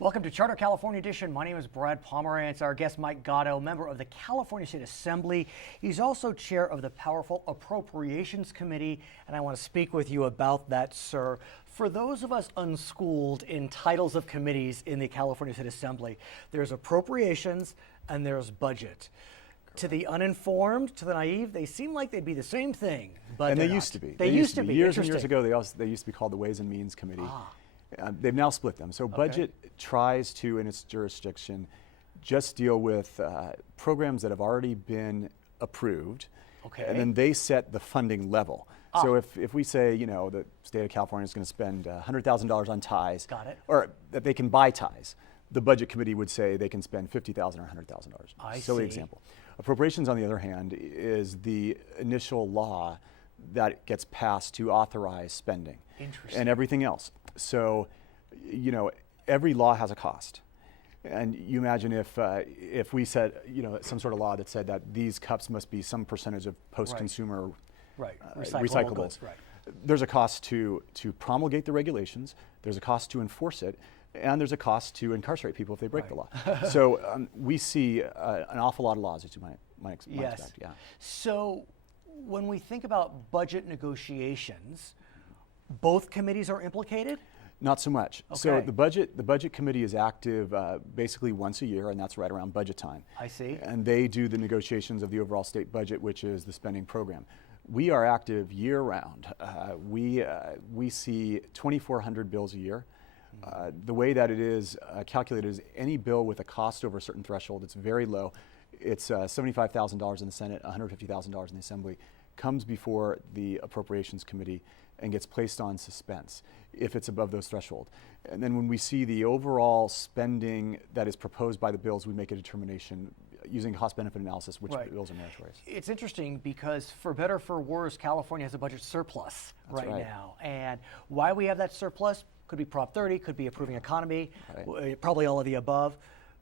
Welcome to Charter California Edition. My name is Brad Pomerance. Our guest, Mike Gatto, member of the California State Assembly. He's also chair of the powerful Appropriations Committee, and I want to speak with you about that, sir. For those of us unschooled in titles of committees in the California State Assembly, there's Appropriations and there's Budget. To the uninformed, to the naive, they seem like they'd be the same thing, but and they not. used to be. They used to be. Years and years ago, they used to be called the Ways and Means Committee. They've now split them. So Budget tries to, in its jurisdiction, just deal with programs that have already been approved, and then they set the funding level. So if we say, you know, the state of California is going to spend $100,000 on ties, or that they can buy ties, the Budget Committee would say they can spend $50,000 or $100,000. Silly example. Appropriations, on the other hand, is the initial law that gets passed to authorize spending and everything else. So, you know, every law has a cost. And you imagine if we said, you know, some sort of law that said that these cups must be some percentage of post-consumer recyclables. There's a cost to promulgate the regulations, there's a cost to enforce it, and there's a cost to incarcerate people if they break the law. So we see an awful lot of laws, as you might expect. Yeah. So when we think about budget negotiations, both committees are implicated? Not so much. So the budget committee is active basically once a year, and that's right around budget time. I see. And they do the negotiations of the overall state budget, which is the spending program. We are active year round. We see 2,400 bills a year. The way that it is calculated is any bill with a cost over a certain threshold, it's very low. It's $75,000 in the Senate, $150,000 in the Assembly, comes before the Appropriations Committee and gets placed on suspense if it's above those thresholds. And then when we see the overall spending that is proposed by the bills, we make a determination using cost-benefit analysis which bills are meritorious. It's interesting because for better or for worse, California has a budget surplus right now. And why we have that surplus could be Prop 30, could be improving economy, probably all of the above.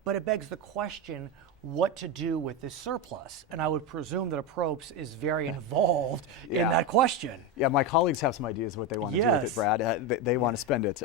But it begs the question, what to do with this surplus? And I would presume that Approps is very involved in that question. Yeah, my colleagues have some ideas what they want to do with it, Brad. They want to spend it.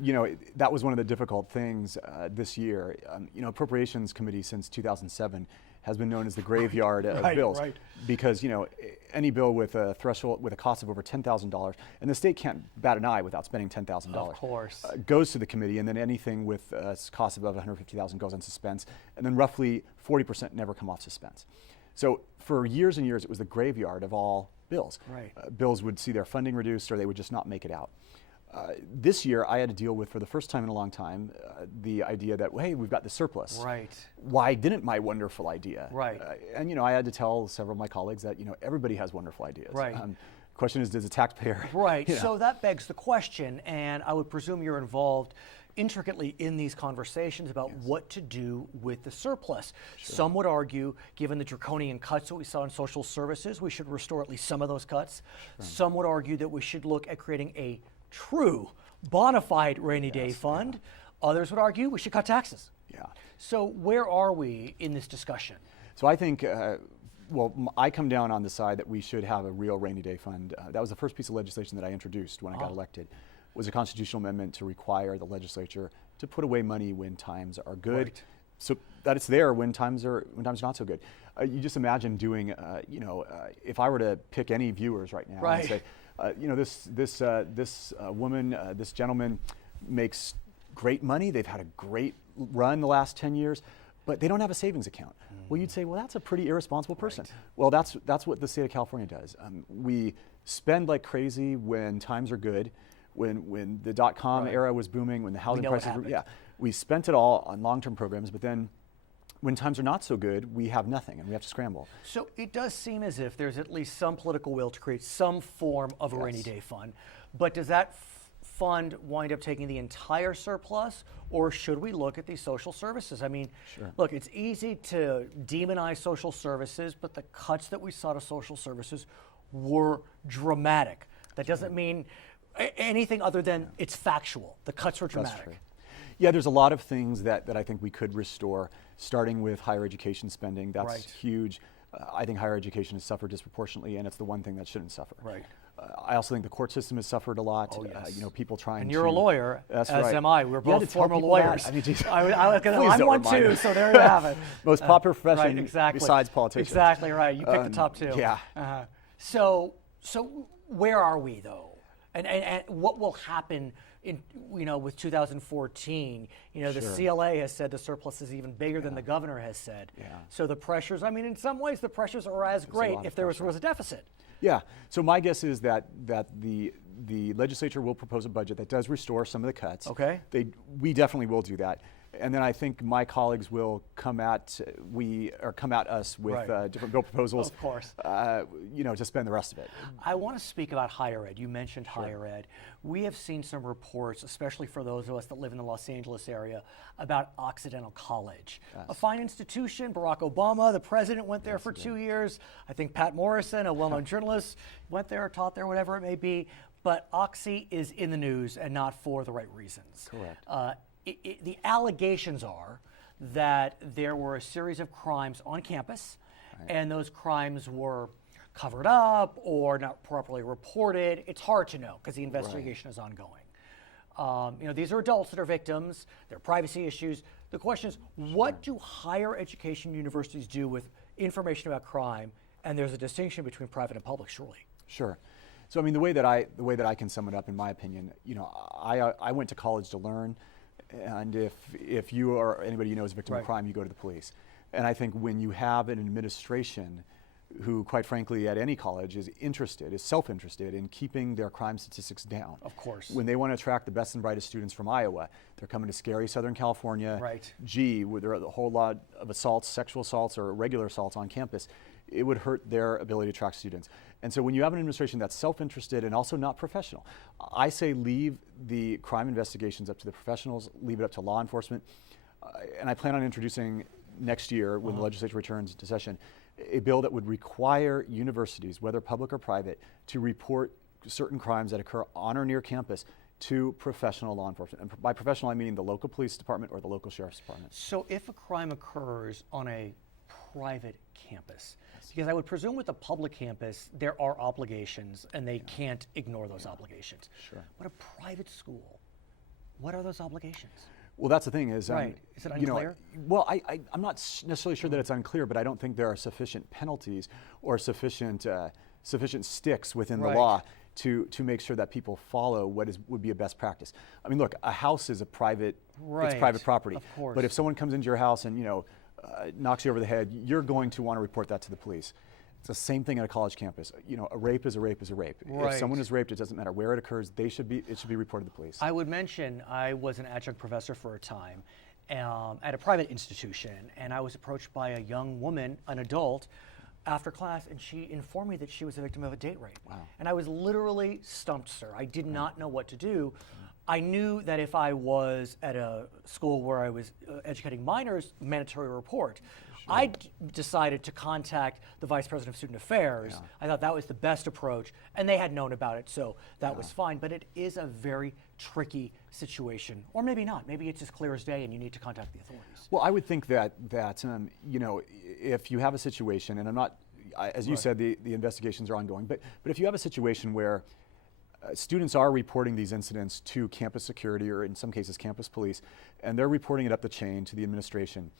You know, that was one of the difficult things this year. You know, Appropriations Committee since 2007 has been known as the graveyard of bills because, you know, any bill with a threshold with a cost of over $10,000, and the state can't bat an eye without spending $10,000. Of course. Goes to the committee, and then anything with a cost above $150,000 goes on suspense, and then roughly 40% never come off suspense. So for years and years, it was the graveyard of all bills. Bills would see their funding reduced, or they would just not make it out. This year, I had to deal with, for the first time in a long time, the idea that, well, hey, we've got the surplus. Why didn't my wonderful idea? And, you know, I had to tell several of my colleagues that, you know, everybody has wonderful ideas. Question is, does a taxpayer? So that begs the question, and I would presume you're involved intricately in these conversations about what to do with the surplus. Some would argue, given the draconian cuts that we saw in social services, we should restore at least some of those cuts. Some would argue that we should look at creating a true bona fide rainy day fund. Others would argue we should cut taxes. So where are we in this discussion? So I think, well, I come down on the side that we should have a real rainy day fund. That was the first piece of legislation that I introduced when I got elected, was a constitutional amendment to require the legislature to put away money when times are good, so that it's there when times are not so good. You just imagine doing, you know, if I were to pick any viewers right now and say, you know, this woman, this gentleman makes great money. They've had a great run the last 10 years, but they don't have a savings account. Well, you'd say, well, that's a pretty irresponsible person. Well, that's what the state of California does. We spend like crazy when times are good, when the .com era was booming, when the housing prices were, we spent it all on long-term programs, but then when times are not so good, we have nothing and we have to scramble. So it does seem as if there's at least some political will to create some form of a rainy day fund, but does that fund wind up taking the entire surplus, or should we look at these social services? I mean, look, it's easy to demonize social services, but the cuts that we saw to social services were dramatic. That doesn't mean anything other than it's factual. The cuts were dramatic. Yeah, there's a lot of things that I think we could restore, starting with higher education spending. That's huge. I think higher education has suffered disproportionately, and it's the one thing that shouldn't suffer. Right. I also think the court system has suffered a lot. Oh, yes. You know, people trying And to. you're a lawyer, That's as right. am I. We're both tell former people lawyers. that. I mean, geez. I'm don't one remind too, me. so there you have it. Most popular profession Right, exactly. besides politicians. Exactly right. You picked the top two. Yeah. So where are we though? And what will happen in with 2014? The Sure. CLA has said the surplus is even bigger than the governor has said. Yeah. So the pressures. I mean, in some ways, the pressures are as great lot of if there was pressure. a deficit. Yeah. So my guess is that the legislature will propose a budget that does restore some of the cuts. Okay. We definitely will do that. And then I think my colleagues will come at us with Right. different bill proposals. Of course. To spend the rest of it. I want to speak about higher ed. You mentioned higher ed. We have seen some reports, especially for those of us that live in the Los Angeles area, about Occidental College. A fine institution. Barack Obama, the president, went there for 2 years. I think Pat Morrison, a well-known journalist, went there, taught there, whatever it may be. But Oxy is in the news and not for the right reasons. Correct. The allegations are that there were a series of crimes on campus, and those crimes were covered up or not properly reported. It's hard to know because the investigation is ongoing. These are adults that are victims. There are privacy issues. The question is, what do higher education universities do with information about crime? And there's a distinction between private and public, surely. Sure. So I mean, the way that I can sum it up, in my opinion, I went to college to learn. And if you or anybody you know is a victim of crime, you go to the police. And I think when you have an administration who, quite frankly, at any college is self-interested in keeping their crime statistics down. Of course. When they want to attract the best and brightest students from Iowa, they're coming to scary Southern California. Right. Where there are a whole lot of assaults, sexual assaults, or regular assaults on campus. It would hurt their ability to attract students. And so when you have an administration that's self-interested and also not professional, I say leave the crime investigations up to the professionals, leave it up to law enforcement. And I plan on introducing next year, when the legislature returns to session, a bill that would require universities, whether public or private, to report certain crimes that occur on or near campus to professional law enforcement. And by professional, I mean the local police department or the local sheriff's department. So if a crime occurs on a private campus, because I would presume with a public campus, there are obligations and they can't ignore those obligations. Sure. But a private school, what are those obligations? Well, that's the thing is, Right. Is it unclear? I'm not necessarily sure that it's unclear, but I don't think there are sufficient penalties or sufficient sticks within the Right. law to make sure that people follow what would be a best practice. I mean, look, a house is it's private property. Of course. But if someone comes into your house and knocks you over the head, you're going to want to report that to the police. It's the same thing at a college campus. A rape is a rape is a rape. Right. If someone is raped, it doesn't matter where it occurs. It should be reported to the police. I would mention I was an adjunct professor for a time at a private institution, and I was approached by a young woman, an adult, after class, and she informed me that she was a victim of a date rape. Wow. And I was literally stumped, sir. I did not know what to do. I knew that if I was at a school where I was educating minors, mandatory report. I decided to contact the Vice President of Student Affairs. Yeah. I thought that was the best approach, and they had known about it, so that was fine. But it is a very tricky situation, or maybe not. Maybe it's as clear as day, and you need to contact the authorities. Well, I would think that if you have a situation, and as you said, the investigations are ongoing, but if you have a situation where students are reporting these incidents to campus security, or in some cases campus police, and they're reporting it up the chain to the administration,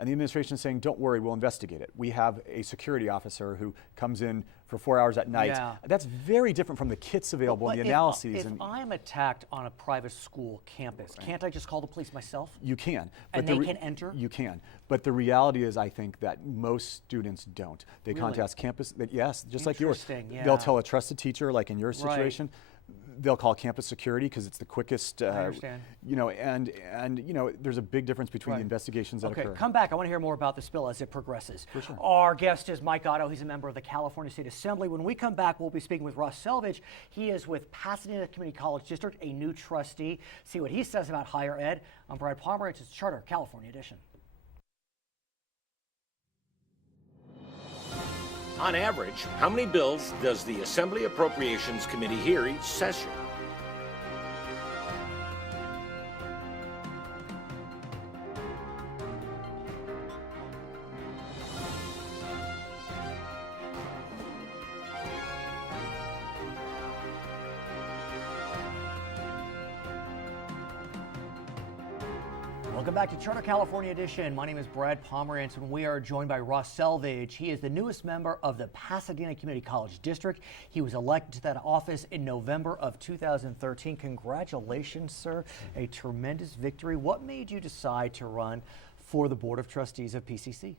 and the administration is saying, don't worry, we'll investigate it. We have a security officer who comes in for 4 hours at night. Yeah. That's very different from the kits available and the analyses. If I'm attacked on a private school campus, can't I just call the police myself? You can. And they can enter? You can. But the reality is, I think that most students don't. They Really? contact campus, yes, just like yours. Interesting, yeah. They'll tell a trusted teacher, like in your situation. They'll call campus security because it's the quickest. I understand. There's a big difference between the investigations that Okay, occur. come back. I want to hear more about this bill as it progresses. For sure. Our guest is Mike Gatto. He's a member of the California State Assembly. When we come back, we'll be speaking with Ross Selvidge. He is with Pasadena Community College District, a new trustee. See what he says about higher ed. I'm Brad Pomerance. It's Charter California Edition. On average, how many bills does the Assembly Appropriations Committee hear each session? Welcome back to Charter California Edition. My name is Brad Pomerance, and we are joined by Ross Selvidge. He is the newest member of the Pasadena Community College District. He was elected to that office in November of 2013. Congratulations, sir. A tremendous victory. What made you decide to run for the Board of Trustees of PCC?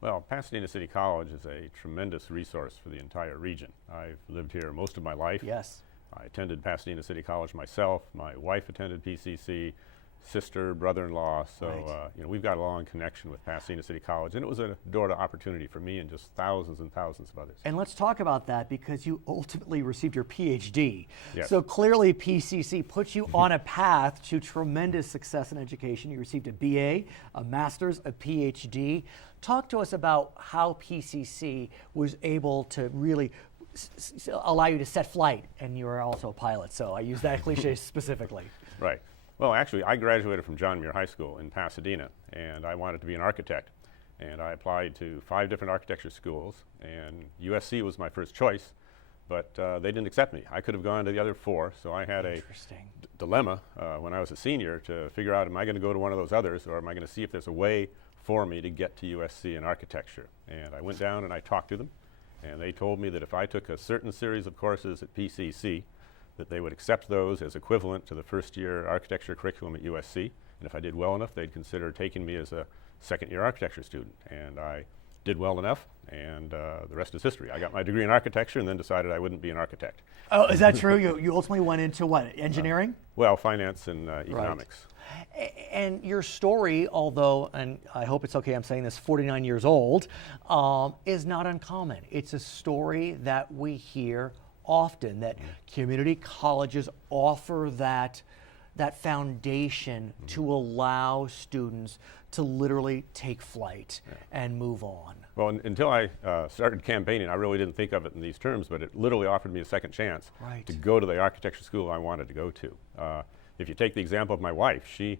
Well, Pasadena City College is a tremendous resource for the entire region. I've lived here most of my life. Yes. I attended Pasadena City College myself. My wife attended PCC. Sister, brother-in-law, so Right. we've got a long connection with Pasadena City College, and it was a door to opportunity for me and just thousands and thousands of others. And let's talk about that, because you ultimately received your PhD. Yes. So clearly PCC puts you on a path to tremendous success in education. You received a BA, a master's, a PhD. Talk to us about how PCC was able to really allow you to set flight, and you are also a pilot, so I use that cliche specifically. Right. Well, actually, I graduated from John Muir High School in Pasadena, and I wanted to be an architect. And I applied to 5 different architecture schools, and USC was my first choice, but they didn't accept me. I could have gone to the other 4, so I had a dilemma when I was a senior to figure out, am I going to go to one of those others, or am I going to see if there's a way for me to get to USC in architecture? And I went down and I talked to them, and they told me that if I took a certain series of courses at PCC, that they would accept those as equivalent to the first-year architecture curriculum at USC, and if I did well enough, they'd consider taking me as a second-year architecture student. And I did well enough, and the rest is history. I got my degree in architecture and then decided I wouldn't be an architect. Oh, is that true? You ultimately went into what, engineering? Well, finance and economics. And your story, although, and I hope it's okay I'm saying this, 49 years old, is not uncommon. It's a story that we hear often, that community colleges offer that foundation to allow students to literally take flight and move on. Well, until I started campaigning, I really didn't think of it in these terms, but it literally offered me a second chance to go to the architecture school I wanted to go to. If you take the example of my wife, she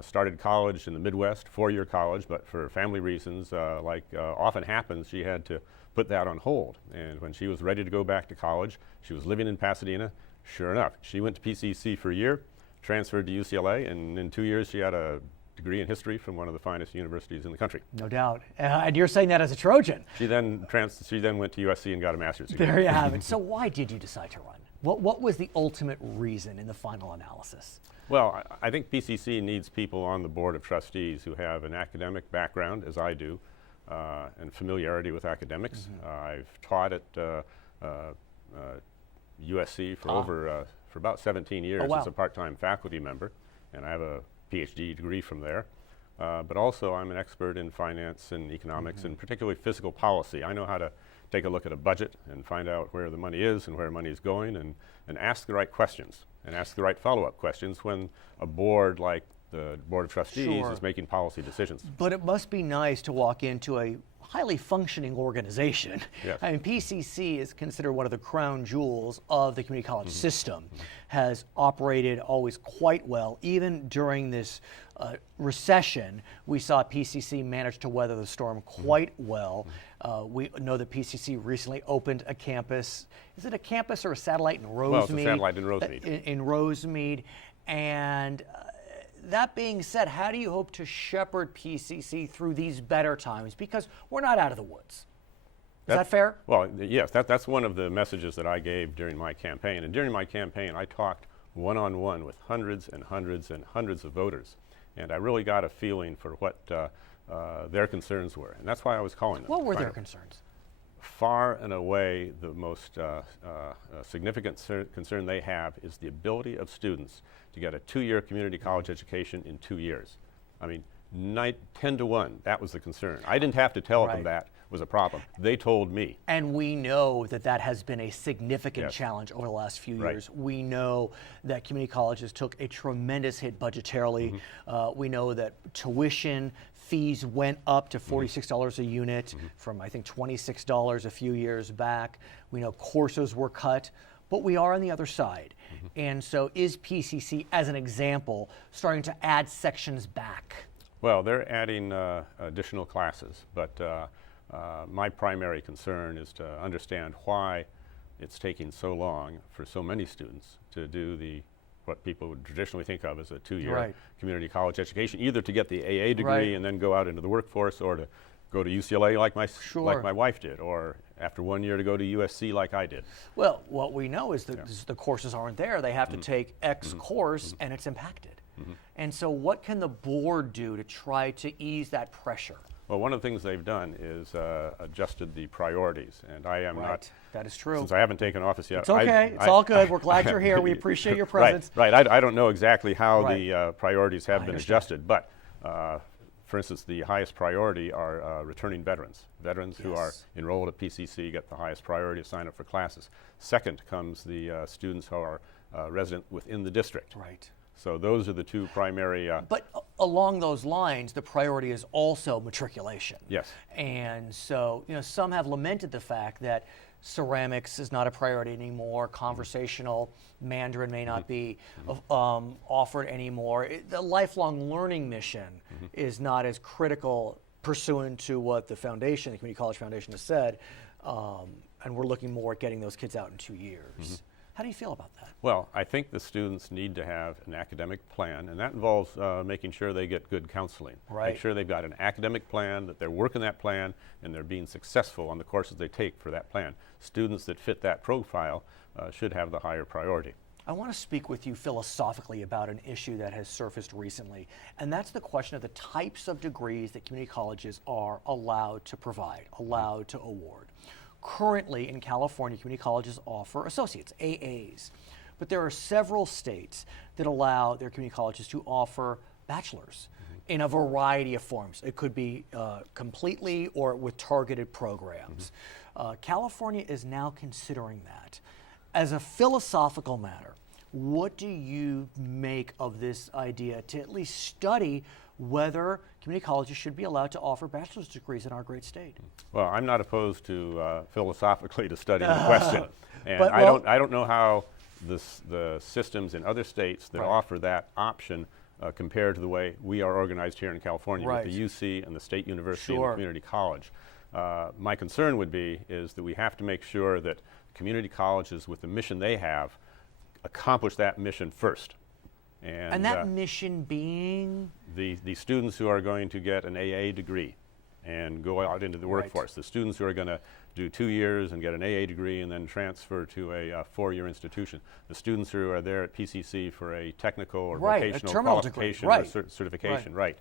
started college in the Midwest, 4-year college, but for family reasons, like often happens, she had to put that on hold. And when she was ready to go back to college, she was living in Pasadena. Sure enough, she went to PCC for a year, transferred to UCLA, and in 2 years she had a degree in history from one of the finest universities in the country. No doubt. And you're saying that as a Trojan. She then went to USC and got a master's degree. There you have it. So why did you decide to run? What was the ultimate reason in the final analysis? Well, I think PCC needs people on the Board of Trustees who have an academic background, as I do, and familiarity with academics. I've taught at USC for for about 17 years as a part-time faculty member, and I have a PhD degree from there. But also I'm an expert in finance and economics, and particularly fiscal policy. I know how to take a look at a budget and find out where the money is and where money is going, and ask the right questions and ask the right follow-up questions when a board like the Board of Trustees is making policy decisions. But it must be nice to walk into a highly functioning organization. Yes. I mean, PCC is considered one of the crown jewels of the community college system, has operated always quite well. Even during this recession, we saw PCC manage to weather the storm quite well. We know that PCC recently opened a campus. Is it a campus or a satellite in Rosemead? Well, it's a satellite in Rosemead. In Rosemead. And that being said, how do you hope to shepherd PCC through these better times? Because we're not out of the woods. Is that fair? Well, yes, that's one of the messages that I gave during my campaign. And during my campaign, I talked one-on-one with hundreds and hundreds and hundreds of voters. And I really got a feeling for what their concerns were. And that's why I was calling them. What were their concerns? Far and away, the most significant concern they have is the ability of students to get a 2-year community college education in 2 years. I mean, 10 to 1, that was the concern. I didn't have to tell them that was a problem. They told me. And we know that that has been a significant challenge over the last few years. We know that community colleges took a tremendous hit budgetarily. We know that tuition fees went up to $46 a unit from, I think, $26 a few years back. We know courses were cut, but we are on the other side. And so is PCC, as an example, starting to add sections back? Well, they're adding additional classes, but my primary concern is to understand why it's taking so long for so many students to do the what people would traditionally think of as a 2-year Right. community college education, either to get the AA degree Right. and then go out into the workforce, or to go to UCLA like Sure. like my wife did, or after 1 year to go to USC like I did. Well, what we know is that the courses aren't there. They have to take X Mm-hmm. course, and it's impacted. And so what can the board do to try to ease that pressure? Well, one of the things they've done is adjusted the priorities, and I am not. That is true. Since I haven't taken office yet. It's okay. It's all good. We're glad you're here. We appreciate your presence. Right. I don't know exactly how Right. the priorities have I been understand. adjusted, but for instance, the highest priority are returning veterans. Veterans who are Yes. enrolled at PCC get the highest priority to sign up for classes. Second comes the students who are resident within the district. Right. So those are the two primary. But along those lines, the priority is also matriculation. Yes. And so, some have lamented the fact that ceramics is not a priority anymore. Conversational Mandarin may not be offered anymore. The lifelong learning mission is not as critical, pursuant to what the foundation, the Community College Foundation, has said. And we're looking more at getting those kids out in 2 years. How do you feel about that? Well, I think the students need to have an academic plan, and that involves making sure they get good counseling. Right. Make sure they've got an academic plan, that they're working that plan, and they're being successful on the courses they take for that plan. Students that fit that profile should have the higher priority. I want to speak with you philosophically about an issue that has surfaced recently, and that's the question of the types of degrees that community colleges are allowed to provide, allowed to award. Currently in California, community colleges offer associates, AAs, but there are several states that allow their community colleges to offer bachelors in a variety of forms. It could be completely or with targeted programs. California is now considering that. As a philosophical matter, what do you make of this idea to at least study whether community colleges should be allowed to offer bachelor's degrees in our great state? Well, I'm not opposed to philosophically to studying the question, and But, I don't know how the systems in other states that Right. offer that option compared to the way we are organized here in California Right. with the UC and the State University and Sure. the Community College. My concern would be is that we have to make sure that community colleges with the mission they have accomplish that mission first. And that mission being? The students who are going to get an AA degree and go out into the Right. workforce, the students who are going to do 2 years and get an AA degree and then transfer to a 4-year institution, the students who are there at PCC for a technical or Right, a vocational terminal degree, qualification right. or certification, right.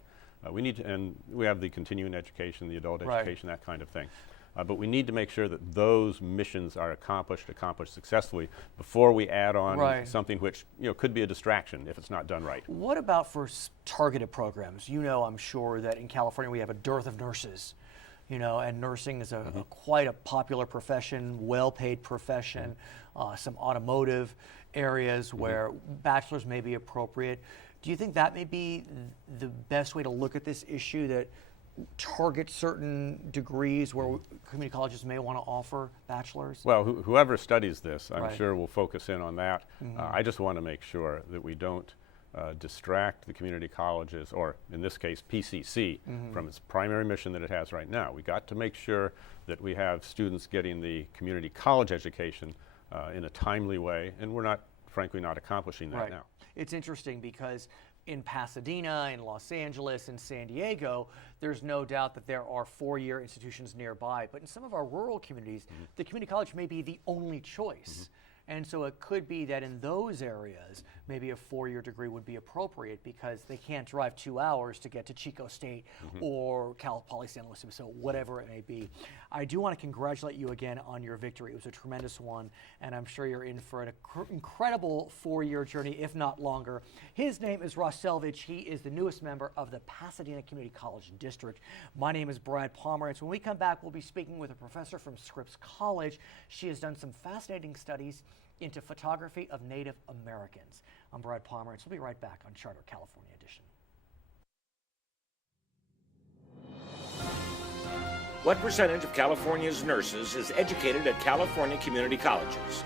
We need to, and we have the continuing education, the adult Right. education, that kind of thing. But we need to make sure that those missions are accomplished successfully before we add on Right. something which could be a distraction if it's not done right. What about for targeted programs? I'm sure that in California we have a dearth of nurses, and nursing is a quite a popular profession, well-paid profession, some automotive areas where bachelors may be appropriate. Do you think that may be the best way to look at this issue, that target certain degrees where community colleges may want to offer bachelors? Well, whoever studies this, I'm Right. sure will focus in on that. I just want to make sure that we don't distract the community colleges, or in this case PCC, from its primary mission that it has right now. We got to make sure that we have students getting the community college education in a timely way, and we're frankly not accomplishing that Right. now. It's interesting because in Pasadena, in Los Angeles, in San Diego, there's no doubt that there are 4-year institutions nearby. But in some of our rural communities, the community college may be the only choice. And so it could be that in those areas, maybe a 4-year degree would be appropriate because they can't drive 2 hours to get to Chico State or Cal Poly San Luis Obispo, whatever it may be. I do want to congratulate you again on your victory. It was a tremendous one, and I'm sure you're in for an incredible 4-year journey, if not longer. His name is Ross Selvidge. He is the newest member of the Pasadena Community College District. My name is Brad Pomerance. When we come back, we'll be speaking with a professor from Scripps College. She has done some fascinating studies into photography of Native Americans. I'm Brad Pomerance. We'll be right back on Charter California Edition. What percentage of California's nurses is educated at California community colleges?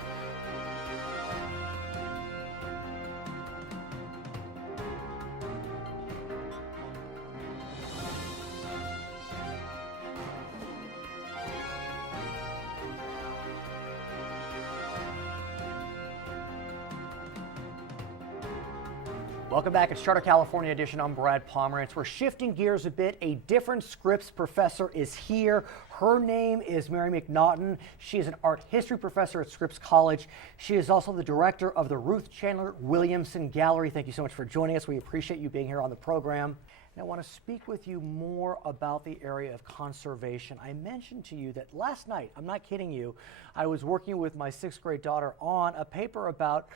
Welcome back at Charter California Edition. I'm Brad Pomerance. We're shifting gears a bit. A different Scripps professor is here. Her name is Mary MacNaughton. She is an art history professor at Scripps College. She is also the director of the Ruth Chandler Williamson Gallery. Thank you so much for joining us. We appreciate you being here on the program. And I want to speak with you more about the area of conservation. I mentioned to you that last night, I'm not kidding you, I was working with my 6th grade daughter on a paper about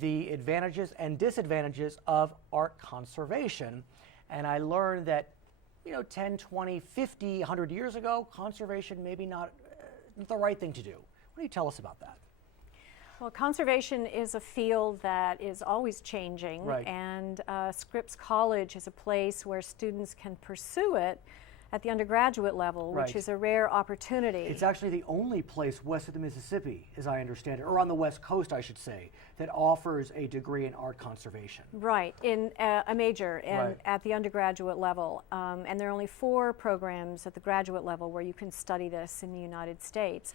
the advantages and disadvantages of art conservation. And I learned that, 10, 20, 50, 100 years ago, conservation maybe not the right thing to do. What do you tell us about that? Well, conservation is a field that is always changing, right. And Scripps College is a place where students can pursue it at the undergraduate level, right. which is a rare opportunity. It's actually the only place west of the Mississippi, as I understand it, or on the West Coast, I should say, that offers a degree in art conservation. Right, in a major Right. at the undergraduate level. And there are only 4 programs at the graduate level where you can study this in the United States.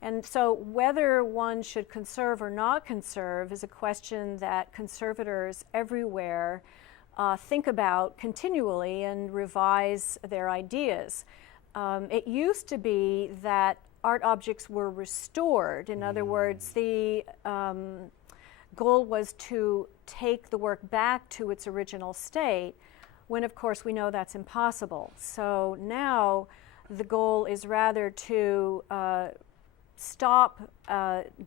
And so whether one should conserve or not conserve is a question that conservators everywhere think about continually and revise their ideas. It used to be that art objects were restored. In other words, the goal was to take the work back to its original state, when of course we know that's impossible. So now the goal is rather to stop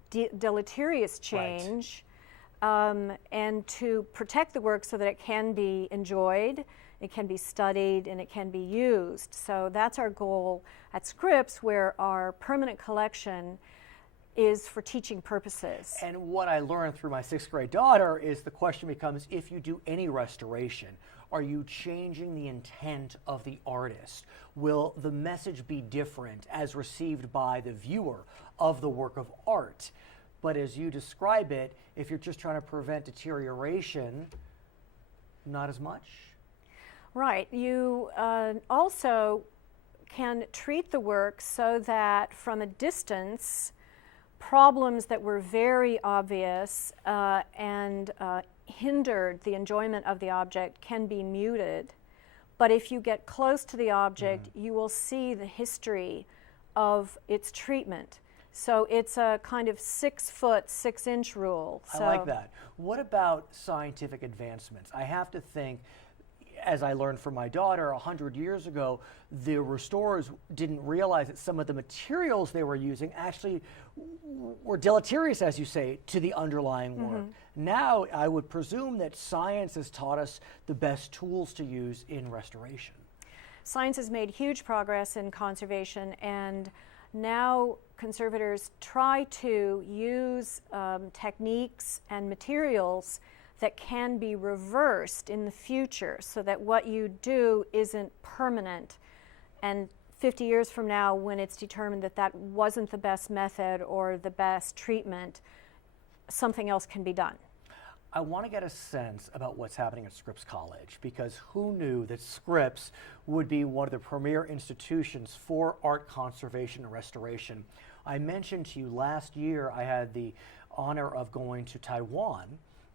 deleterious change, and to protect the work so that it can be enjoyed, it can be studied, and it can be used. So that's our goal at Scripps, where our permanent collection is for teaching purposes. And what I learned through my 6th grade daughter is the question becomes, if you do any restoration, are you changing the intent of the artist? Will the message be different as received by the viewer of the work of art? But as you describe it, if you're just trying to prevent deterioration, not as much? Right. You also can treat the work so that from a distance, problems that were very obvious and hindered the enjoyment of the object can be muted. But if you get close to the object, you will see the history of its treatment. So it's a kind of 6-foot, 6-inch rule. I like that. What about scientific advancements? I have to think, as I learned from my daughter 100 years ago, the restorers didn't realize that some of the materials they were using actually were deleterious, as you say, to the underlying work. Now, I would presume that science has taught us the best tools to use in restoration. Science has made huge progress in conservation, and now conservators try to use techniques and materials that can be reversed in the future so that what you do isn't permanent. And 50 years from now, when it's determined that that wasn't the best method or the best treatment, something else can be done. I want to get a sense about what's happening at Scripps College, because who knew that Scripps would be one of the premier institutions for art conservation and restoration. I mentioned to you last year I had the honor of going to Taiwan,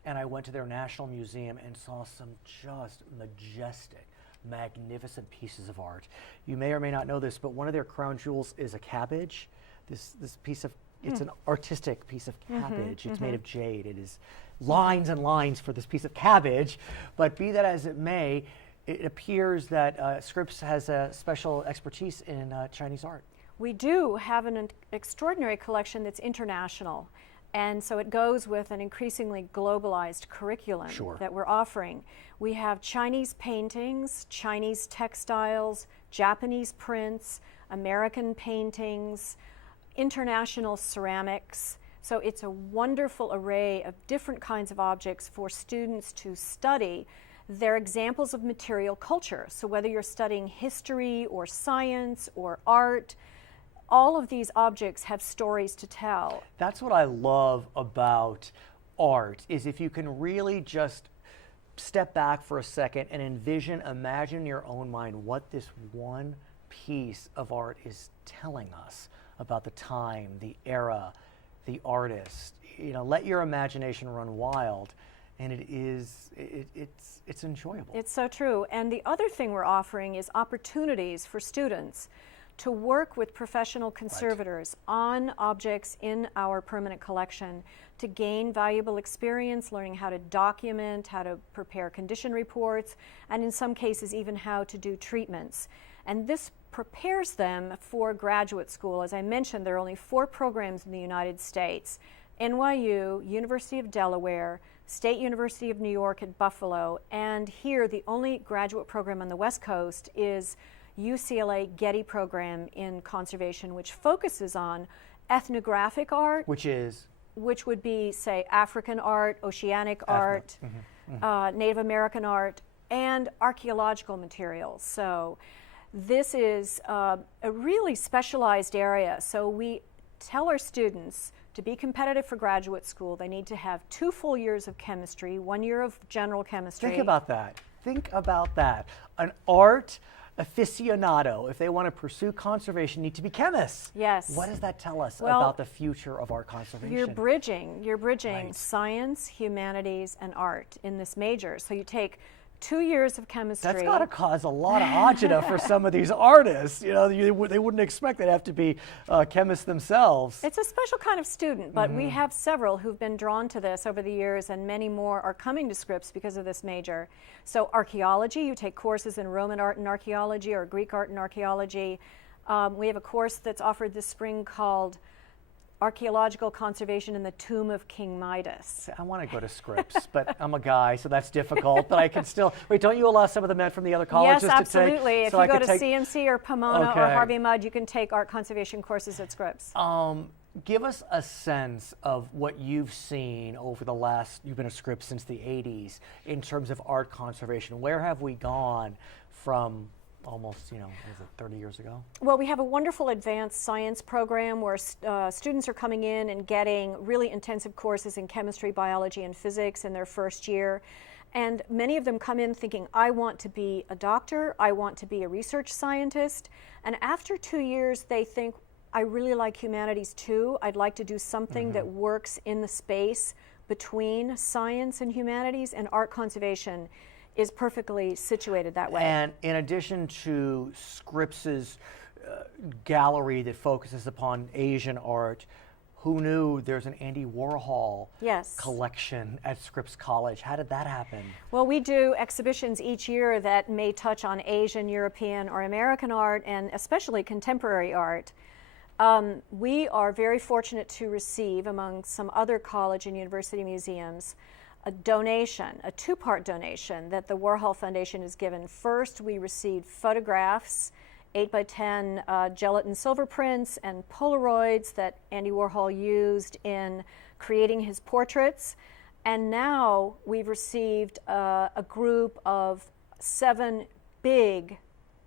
and I went to their National Museum and saw some just majestic, magnificent pieces of art. You may or may not know this, but one of their crown jewels is a cabbage. This piece of, it's an artistic piece of cabbage. It's made of jade. It is lines and lines for this piece of cabbage, but be that as it may, it appears that Scripps has a special expertise in Chinese art. We do have an extraordinary collection that's international, and so it goes with an increasingly globalized curriculum that we're offering. We have Chinese paintings, Chinese textiles, Japanese prints, American paintings, international ceramics. So it's a wonderful array of different kinds of objects for students to study. They're examples of material culture. So whether you're studying history or science or art, all of these objects have stories to tell. That's what I love about art, is if you can really just step back for a second and imagine in your own mind what this one piece of art is telling us about the time, the era, the artist. Let your imagination run wild, and it's enjoyable. It's so true. And the other thing we're offering is opportunities for students to work with professional conservators on objects in our permanent collection to gain valuable experience, learning how to document, how to prepare condition reports, and in some cases even how to do treatments. And this prepares them for graduate school. As I mentioned, there are only 4 programs in the United States: NYU, University of Delaware, State University of New York at Buffalo, and here the only graduate program on the West Coast is UCLA Getty program in conservation, which focuses on ethnographic art, which would be, say, African art, oceanic art, Native American art, and archaeological materials. So this is a really specialized area. So we tell our students to be competitive for graduate school, they need to have 2 full years of chemistry, 1 year of general chemistry. Think about that. Think about that. An art aficionado, if they want to pursue conservation, need to be chemists. Yes. What does that tell us Well, about the future of art conservation? You're bridging Right. science, humanities, and art in this major. So you take 2 years of chemistry. That's got to cause a lot of agita for some of these artists. You know, they wouldn't expect they'd have to be chemists themselves. It's a special kind of student, but we have several who've been drawn to this over the years, and many more are coming to Scripps because of this major. So archaeology, you take courses in Roman art and archaeology or Greek art and archaeology. We have a course that's offered this spring called Archaeological Conservation in the Tomb of King Midas. I want to go to Scripps, but I'm a guy, so that's difficult. But I can still wait. Don't you allow some of the men from the other colleges Yes, to absolutely. take? If So you I go could to take, CMC or Pomona or Okay. Harvey Mudd, you can take art conservation courses at Scripps. Give us a sense of what you've seen over the last. You've been at Scripps since the '80s in terms of art conservation. Where have we gone from? Almost, what is it, 30 years ago? Well, we have a wonderful advanced science program where students are coming in and getting really intensive courses in chemistry, biology, and physics in their first year. And many of them come in thinking, I want to be a doctor, I want to be a research scientist. And after 2 years, they think, I really like humanities too. I'd like to do something that works in the space between science and humanities, and art conservation is perfectly situated that way. And in addition to Scripps's gallery that focuses upon Asian art, who knew there's an Andy Warhol collection at Scripps College? How did that happen? Well, we do exhibitions each year that may touch on Asian, European, or American art, and especially contemporary art. We are very fortunate to receive, among some other college and university museums, a donation, a 2-part donation that the Warhol Foundation has given. First, we received photographs, 8x10 gelatin silver prints and Polaroids that Andy Warhol used in creating his portraits. And now we've received a group of 7 big,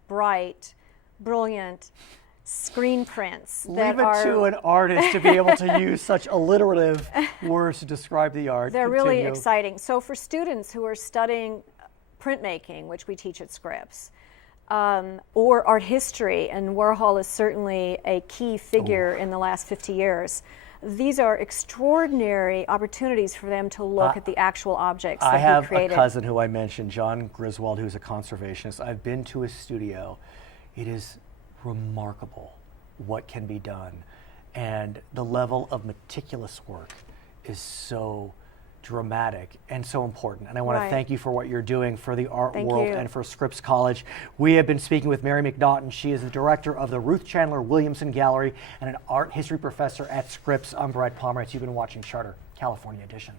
bright, brilliant screen prints. Leave it to an artist to be able to use such alliterative words to describe the art. They're really exciting. So for students who are studying printmaking, which we teach at Scripps, or art history, and Warhol is certainly a key figure in the last 50 years, these are extraordinary opportunities for them to look at the actual objects that he created. I have a cousin who I mentioned, John Griswold, who's a conservationist. I've been to his studio. It is remarkable what can be done, and the level of meticulous work is so dramatic and so important. And I want to thank you for what you're doing for the art world and for Scripps College. We have been speaking with Mary MacNaughton. She is the director of the Ruth Chandler Williamson Gallery and an art history professor at Scripps. I'm Brad Pomerance. You've been watching Charter California Edition.